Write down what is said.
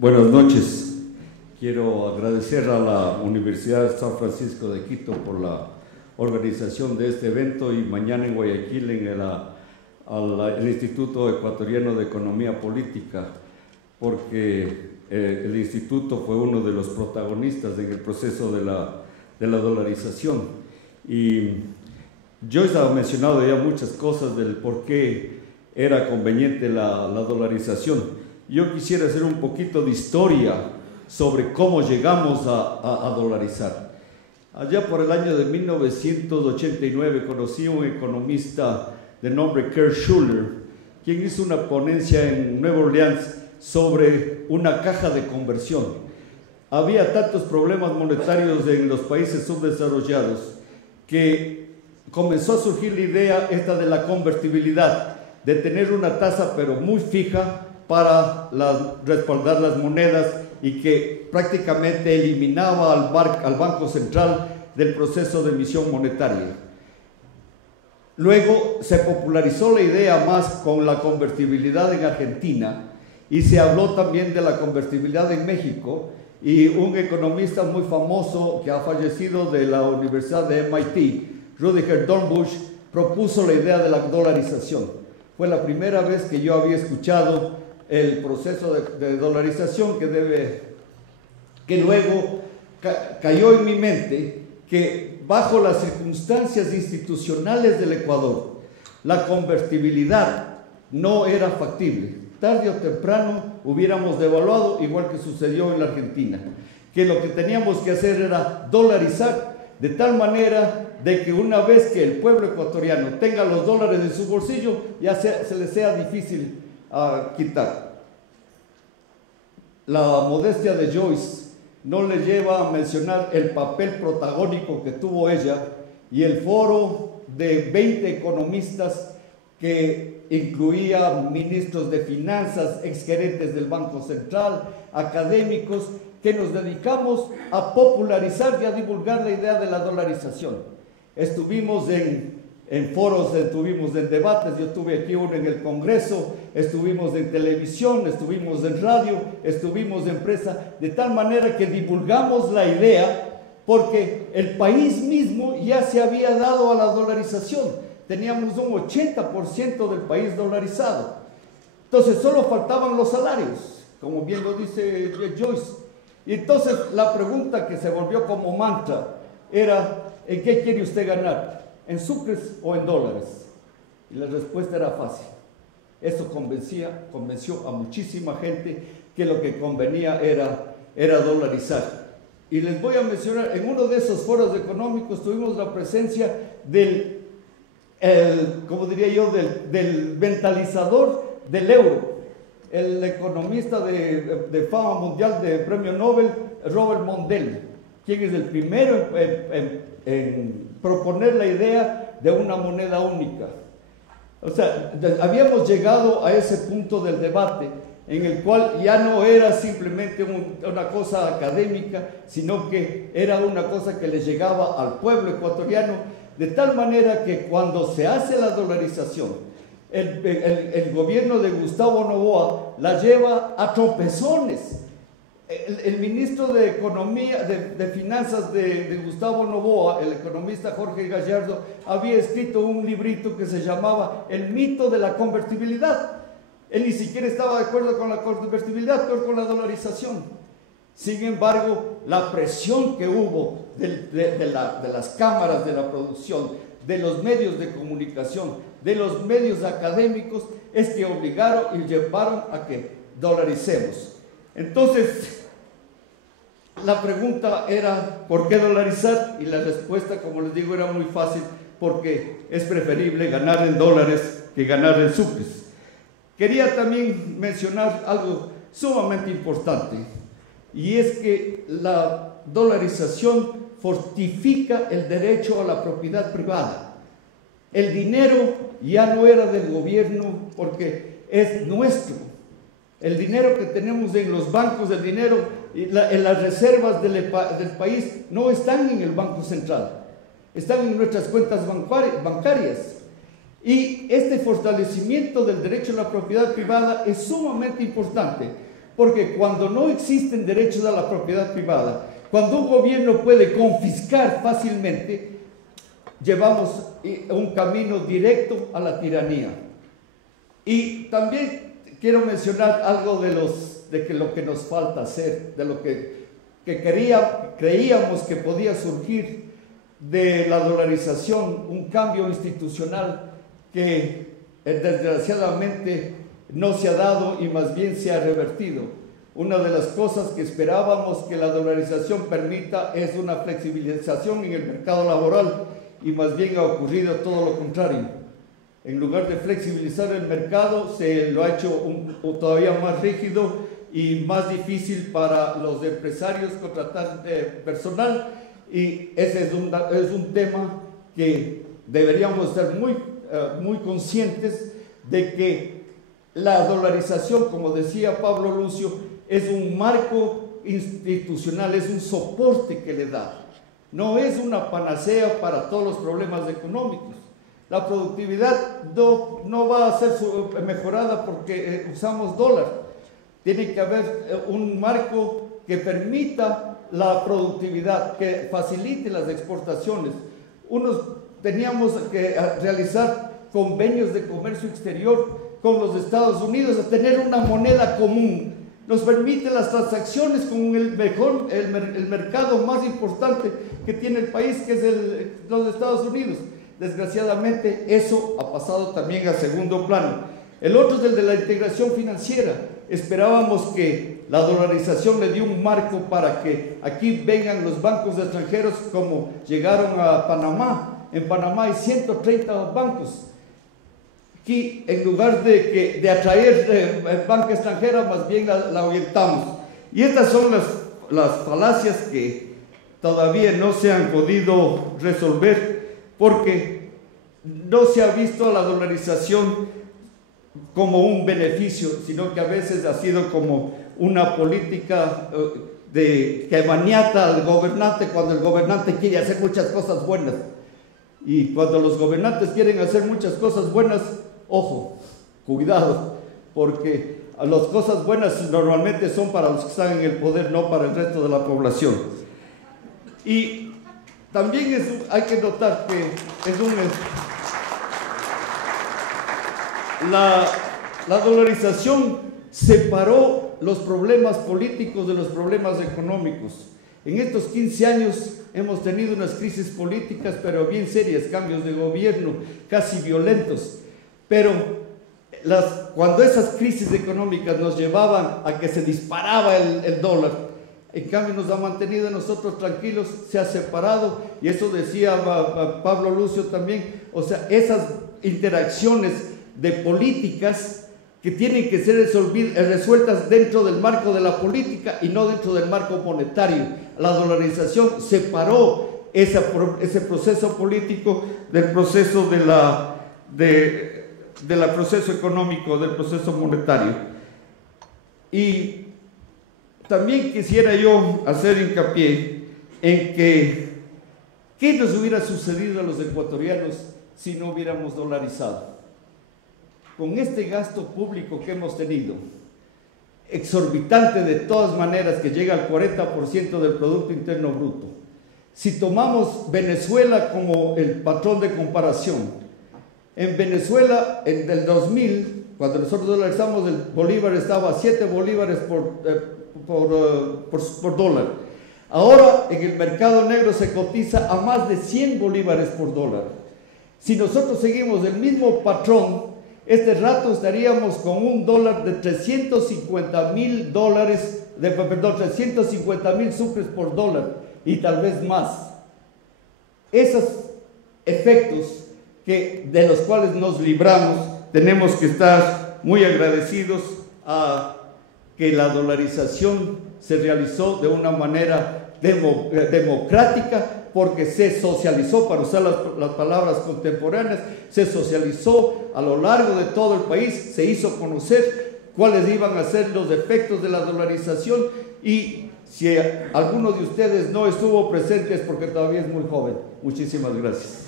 Buenas noches. Quiero agradecer a la Universidad San Francisco de Quito por la organización de este evento y mañana en Guayaquil en el Instituto Ecuatoriano de Economía Política, porque el instituto fue uno de los protagonistas en el proceso de la dolarización. Y Joyce ha mencionado ya muchas cosas del por qué era conveniente la dolarización. Yo quisiera hacer un poquito de historia sobre cómo llegamos a dolarizar. Allá por el año de 1989 conocí a un economista de nombre Kurt Schuller, quien hizo una ponencia en Nueva Orleans sobre una caja de conversión. Había tantos problemas monetarios en los países subdesarrollados que comenzó a surgir la idea esta de la convertibilidad, de tener una tasa pero muy fija para respaldar las monedas y que prácticamente eliminaba al Banco Central del proceso de emisión monetaria. Luego se popularizó la idea más con la convertibilidad en Argentina y se habló también de la convertibilidad en México, y un economista muy famoso que ha fallecido de la Universidad de MIT, Rutger Dornbusch, propuso la idea de la dolarización. Fue la primera vez que yo había escuchado el proceso de dolarización que luego cayó en mi mente que bajo las circunstancias institucionales del Ecuador, la convertibilidad no era factible. Tarde o temprano hubiéramos devaluado, igual que sucedió en la Argentina, que lo que teníamos que hacer era dolarizar de tal manera de que una vez que el pueblo ecuatoriano tenga los dólares en su bolsillo, ya se le sea difícil quitar. La modestia de Joyce no le lleva a mencionar el papel protagónico que tuvo ella y el foro de 20 economistas que incluía ministros de finanzas, exgerentes del Banco Central, académicos, que nos dedicamos a popularizar y a divulgar la idea de la dolarización. Estuvimos en foros, estuvimos en debates, yo estuve aquí uno en el Congreso, estuvimos en televisión, estuvimos en radio, estuvimos en prensa, de tal manera que divulgamos la idea porque el país mismo ya se había dado a la dolarización. Teníamos un 80% del país dolarizado. Entonces solo faltaban los salarios, como bien lo dice Joyce. Y entonces la pregunta que se volvió como mantra era: ¿en qué quiere usted ganar? ¿En sucres o en dólares? Y la respuesta era fácil. Eso convenció a muchísima gente que lo que convenía era dolarizar. Y les voy a mencionar, en uno de esos foros económicos tuvimos la presencia del mentalizador del euro, el economista de fama mundial de premio Nobel, Robert Mondale, quien es el primero en proponer la idea de una moneda única. O sea, habíamos llegado a ese punto del debate en el cual ya no era simplemente una cosa académica, sino que era una cosa que le llegaba al pueblo ecuatoriano, de tal manera que cuando se hace la dolarización, el gobierno de Gustavo Noboa la lleva a tropezones. El ministro de Economía, de Finanzas de Gustavo Noboa, el economista Jorge Gallardo, había escrito un librito que se llamaba El mito de la convertibilidad. Él ni siquiera estaba de acuerdo con la convertibilidad, pero con la dolarización. Sin embargo, la presión que hubo de las cámaras de la producción, de los medios de comunicación, de los medios académicos, es que obligaron y llevaron a que dolaricemos. Entonces, la pregunta era, ¿por qué dolarizar? Y la respuesta, como les digo, era muy fácil, porque es preferible ganar en dólares que ganar en sucres. Quería también mencionar algo sumamente importante, y es que la dolarización fortifica el derecho a la propiedad privada. El dinero ya no era del gobierno porque es nuestro. El dinero que tenemos en los bancos, el dinero en las reservas del país no están en el Banco Central, están en nuestras cuentas bancarias. Y este fortalecimiento del derecho a la propiedad privada es sumamente importante, porque cuando no existen derechos a la propiedad privada, cuando un gobierno puede confiscar fácilmente, llevamos un camino directo a la tiranía. Y también quiero mencionar algo de lo que nos falta hacer, de lo que creíamos que podía surgir de la dolarización, un cambio institucional que desgraciadamente no se ha dado y más bien se ha revertido. Una de las cosas que esperábamos que la dolarización permita es una flexibilización en el mercado laboral, y más bien ha ocurrido todo lo contrario. En lugar de flexibilizar el mercado, se lo ha hecho todavía más rígido y más difícil para los empresarios contratar personal, y ese es un tema que deberíamos ser muy conscientes de que la dolarización, como decía Pablo Lucio, es un marco institucional, es un soporte que le da. No es una panacea para todos los problemas económicos. La productividad no va a ser mejorada porque usamos dólar. Tiene que haber un marco que permita la productividad, que facilite las exportaciones. Teníamos que realizar convenios de comercio exterior con los Estados Unidos, a tener una moneda común. Nos permite las transacciones con el mercado más importante que tiene el país, que es los Estados Unidos. Desgraciadamente, eso ha pasado también a segundo plano. El otro es el de la integración financiera. Esperábamos que la dolarización le dio un marco para que aquí vengan los bancos extranjeros, como llegaron a Panamá. En Panamá hay 130 bancos. Aquí, en lugar de atraer banca extranjera, más bien la orientamos. Y estas son las falacias que todavía no se han podido resolver, porque no se ha visto la dolarización como un beneficio, sino que a veces ha sido como una política que maniata al gobernante cuando el gobernante quiere hacer muchas cosas buenas. Y cuando los gobernantes quieren hacer muchas cosas buenas, ojo, cuidado, porque las cosas buenas normalmente son para los que están en el poder, no para el resto de la población. Y también hay que notar que la dolarización separó los problemas políticos de los problemas económicos. En estos 15 años hemos tenido unas crisis políticas, pero bien serias, cambios de gobierno casi violentos. Pero cuando esas crisis económicas nos llevaban a que se disparaba el dólar, en cambio nos ha mantenido a nosotros tranquilos, se ha separado, y eso decía Pablo Lucio también. O sea, esas interacciones de políticas que tienen que ser resueltas dentro del marco de la política y no dentro del marco monetario. La dolarización separó ese proceso político del proceso del proceso económico, del proceso monetario. Y también quisiera yo hacer hincapié en que ¿qué nos hubiera sucedido a los ecuatorianos si no hubiéramos dolarizado? Con este gasto público que hemos tenido, exorbitante de todas maneras, que llega al 40% del Producto Interno Bruto. Si tomamos Venezuela como el patrón de comparación, en Venezuela, en el 2000, cuando nosotros dolarizamos, el bolívar estaba a 7 bolívares por dólar. Ahora en el mercado negro se cotiza a más de 100 bolívares por dólar. Si nosotros seguimos el mismo patrón, este rato estaríamos con un dólar de 350,000 sucres por dólar, y tal vez más. Esos efectos de los cuales nos libramos, tenemos que estar muy agradecidos a que la dolarización se realizó de una manera democrática, porque se socializó, para usar las palabras contemporáneas, se socializó a lo largo de todo el país, se hizo conocer cuáles iban a ser los efectos de la dolarización, y si alguno de ustedes no estuvo presente es porque todavía es muy joven. Muchísimas gracias.